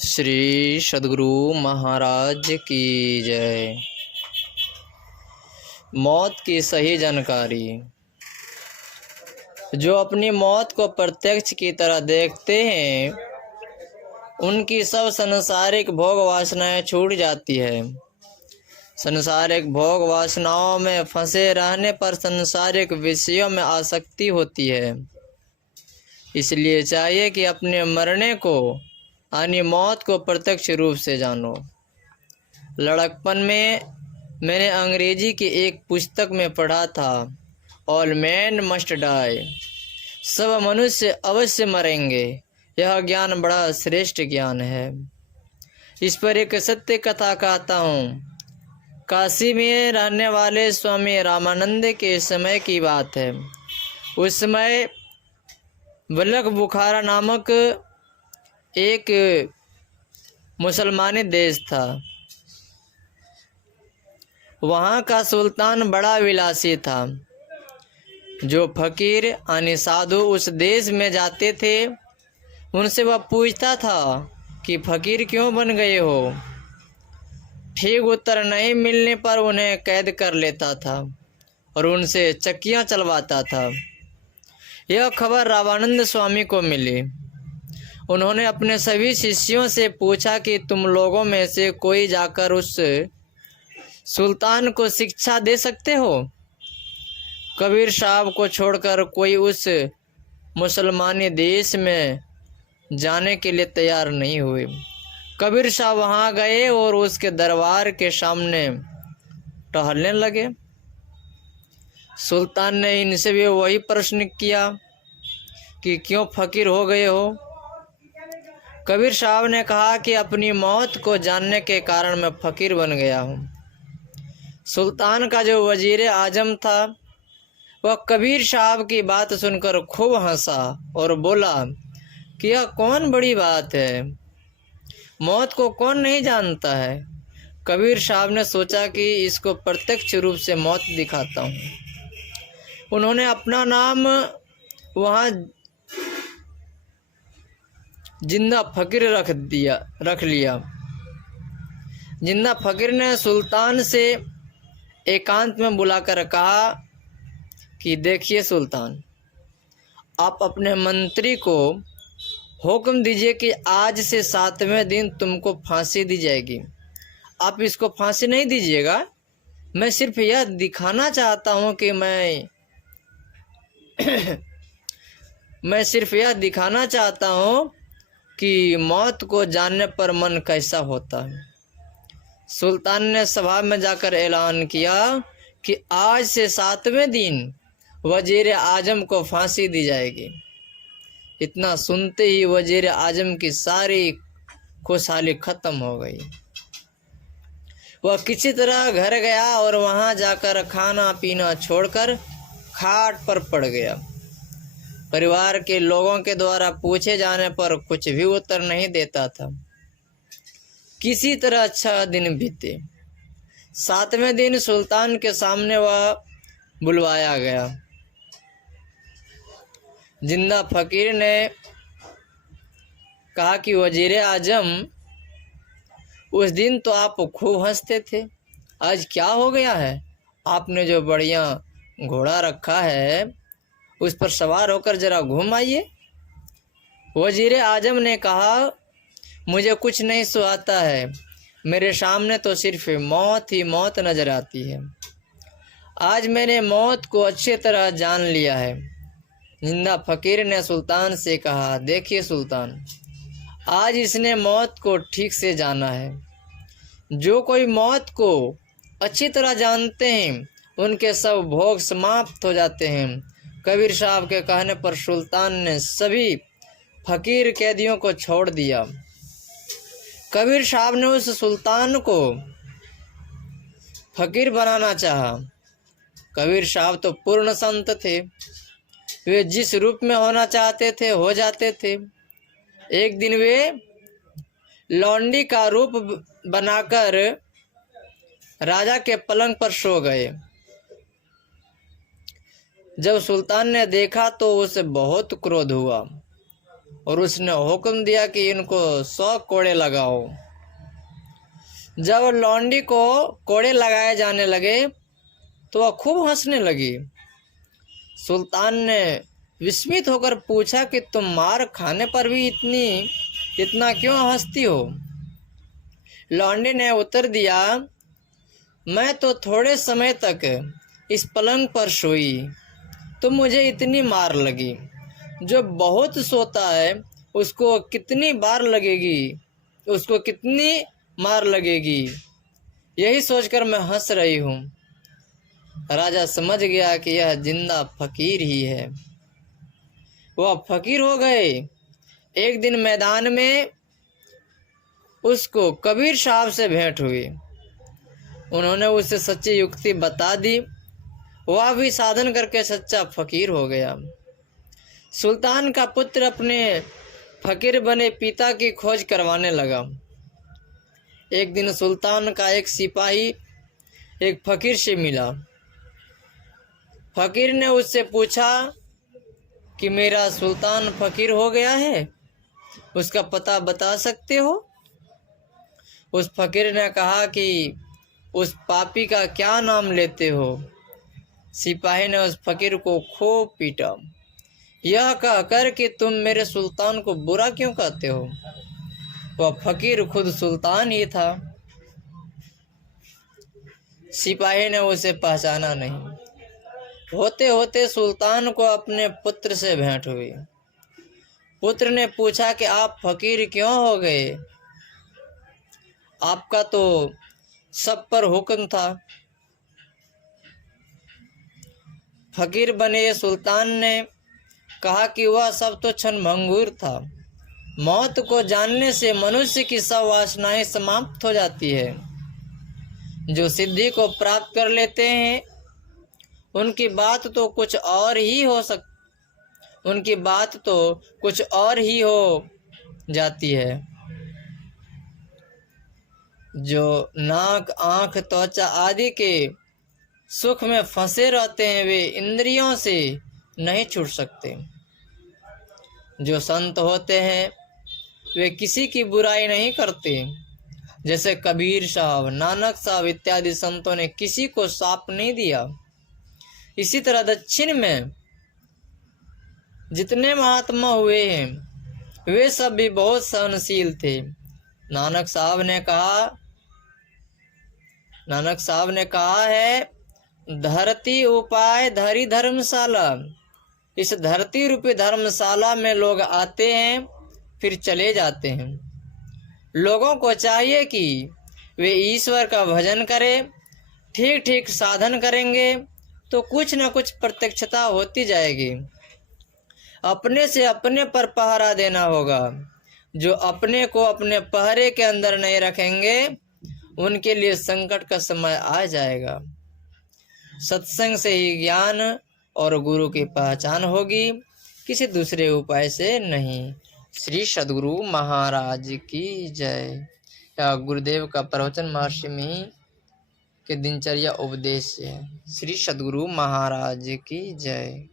श्री सद्गुरु महाराज की जय। मौत की सही जानकारी। जो अपनी मौत को प्रत्यक्ष की तरह देखते हैं उनकी सब संसारिक भोग वासनाएं छूट जाती है। संसारिक भोग वासनाओं में फंसे रहने पर संसारिक विषयों में आसक्ति होती है। इसलिए चाहिए कि अपने मरने को यानी मौत को प्रत्यक्ष रूप से जानो। लड़कपन में मैंने अंग्रेजी की एक पुस्तक में पढ़ा था, ऑल मैन मस्ट डाई, सब मनुष्य अवश्य मरेंगे। यह ज्ञान बड़ा श्रेष्ठ ज्ञान है। इस पर एक सत्य कथा कहता हूँ। काशी में रहने वाले स्वामी रामानंद के समय की बात है। उस समय बलख बुखारा नामक एक मुसलमानी देश था। वहाँ का सुल्तान बड़ा विलासी था। जो फकीर यानी साधु उस देश में जाते थे उनसे वह पूछता था कि फकीर क्यों बन गए हो। ठीक उत्तर नहीं मिलने पर उन्हें कैद कर लेता था और उनसे चक्कियाँ चलवाता था। यह खबर रामानंद स्वामी को मिली। उन्होंने अपने सभी शिष्यों से पूछा कि तुम लोगों में से कोई जाकर उस सुल्तान को शिक्षा दे सकते हो। कबीर साहब को छोड़कर कोई उस मुसलमानी देश में जाने के लिए तैयार नहीं हुए। कबीर साहब वहाँ गए और उसके दरबार के सामने टहलने लगे। सुल्तान ने इनसे भी वही प्रश्न किया कि क्यों फकीर हो गए हो। कबीर साहब ने कहा कि अपनी मौत को जानने के कारण मैं फकीर बन गया हूँ। सुल्तान का जो वजीर आजम था वह कबीर साहब की बात सुनकर खूब हंसा और बोला कि यह कौन बड़ी बात है, मौत को कौन नहीं जानता है। कबीर साहब ने सोचा कि इसको प्रत्यक्ष रूप से मौत दिखाता हूँ। उन्होंने अपना नाम वहाँ जिंदा फकीर रख लिया। जिंदा फकीर ने सुल्तान से एकांत में बुलाकर कहा कि देखिए सुल्तान, आप अपने मंत्री को हुक्म दीजिए कि आज से 7वें दिन तुमको फांसी दी जाएगी। आप इसको फांसी नहीं दीजिएगा, मैं सिर्फ यह दिखाना चाहता हूँ कि मैं सिर्फ यह दिखाना चाहता हूँ कि मौत को जानने पर मन कैसा होता है। सुल्तान ने सभा में जाकर ऐलान किया कि आज से 7वें दिन वजीर आजम को फांसी दी जाएगी। इतना सुनते ही वजीर आजम की सारी खुशहाली खत्म हो गई। वह किसी तरह घर गया और वहां जाकर खाना पीना छोड़कर खाट पर पड़ गया। परिवार के लोगों के द्वारा पूछे जाने पर कुछ भी उत्तर नहीं देता था। किसी तरह 6 दिन बीते। 7वें दिन सुल्तान के सामने वह बुलवाया गया। जिंदा फकीर ने कहा कि वजीर आजम, उस दिन तो आप खूब हंसते थे, आज क्या हो गया है। आपने जो बढ़िया घोड़ा रखा है उस पर सवार होकर जरा घूम आइए। वजीर आजम ने कहा, मुझे कुछ नहीं सुहाता है, मेरे सामने तो सिर्फ मौत ही मौत नजर आती है। आज मैंने मौत को अच्छी तरह जान लिया है। जिंदा फकीर ने सुल्तान से कहा, देखिए सुल्तान, आज इसने मौत को ठीक से जाना है। जो कोई मौत को अच्छी तरह जानते हैं उनके सब भोग समाप्त हो जाते हैं। कबीर साहब के कहने पर सुल्तान ने सभी फकीर कैदियों को छोड़ दिया। कबीर साहब ने उस सुल्तान को फकीर बनाना चाहा। कबीर साहब तो पूर्ण संत थे, वे जिस रूप में होना चाहते थे हो जाते थे। एक दिन वे लौंडी का रूप बनाकर राजा के पलंग पर सो गए। जब सुल्तान ने देखा तो उसे बहुत क्रोध हुआ। और उसने हुक्म दिया कि इनको 100 कोड़े लगाओ। जब लौंडी को कोड़े लगाए जाने लगे तो वह खूब हंसने लगी। सुल्तान ने विस्मित होकर पूछा कि तुम मार खाने पर भी इतना क्यों हंसती हो? लौंडी ने उत्तर दिया, मैं तो थोड़े समय तक इस पलंग पर सोई तो मुझे इतनी मार लगी। जो बहुत सोता है उसको कितनी मार लगेगी, यही सोचकर मैं हंस रही हूँ। राजा समझ गया कि यह जिंदा फकीर ही है। वह फकीर हो गए। एक दिन मैदान में उसको कबीर साहब से भेंट हुई। उन्होंने उसे सच्ची युक्ति बता दी। वह भी साधन करके सच्चा फकीर हो गया। सुल्तान का पुत्र अपने फकीर बने पिता की खोज करवाने लगा। एक दिन सुल्तान का एक सिपाही एक फकीर से मिला। फकीर ने उससे पूछा कि मेरा सुल्तान फकीर हो गया है, उसका पता बता सकते हो? उस फकीर ने कहा कि उस पापी का क्या नाम लेते हो? सिपाही ने उस फकीर को खूब पीटा, यह कहकर कि तुम मेरे सुल्तान को बुरा क्यों कहते हो? वह फकीर खुद सुल्तान ही था। सिपाही ने उसे पहचाना नहीं। होते होते सुल्तान को अपने पुत्र से भेंट हुई। पुत्र ने पूछा कि आप फकीर क्यों हो गए? आपका तो सब पर हुक्म था। फकीर बने सुल्तान ने कहा कि वह सब तो क्षणभंगुर था। मौत को जानने से मनुष्य की सब वासनाएं समाप्त हो जाती है। जो सिद्धि को प्राप्त कर लेते हैं उनकी बात तो कुछ और ही हो जाती है। जो नाक, आँख, त्वचा आदि के सुख में फंसे रहते हैं वे इंद्रियों से नहीं छूट सकते। जो संत होते हैं वे किसी की बुराई नहीं करते। जैसे कबीर साहब, नानक साहब इत्यादि संतों ने किसी को शाप नहीं दिया। इसी तरह दक्षिण में जितने महात्मा हुए हैं वे सब भी बहुत सहनशील थे। नानक साहब ने कहा है, धरती उपाय धरी धर्मशाला। इस धरती रूपी धर्मशाला में लोग आते हैं फिर चले जाते हैं। लोगों को चाहिए कि वे ईश्वर का भजन करें। ठीक ठीक साधन करेंगे तो कुछ न कुछ प्रत्यक्षता होती जाएगी। अपने से अपने पर पहरा देना होगा। जो अपने को अपने पहरे के अंदर नहीं रखेंगे उनके लिए संकट का समय आ जाएगा। सत्संग से ही ज्ञान और गुरु की पहचान होगी, किसी दूसरे उपाय से नहीं। श्री सद्गुरु महाराज की जय। या गुरुदेव का प्रवचन महर्षि मिहि के दिनचर्या उपदेश है। श्री सद्गुरु महाराज की जय।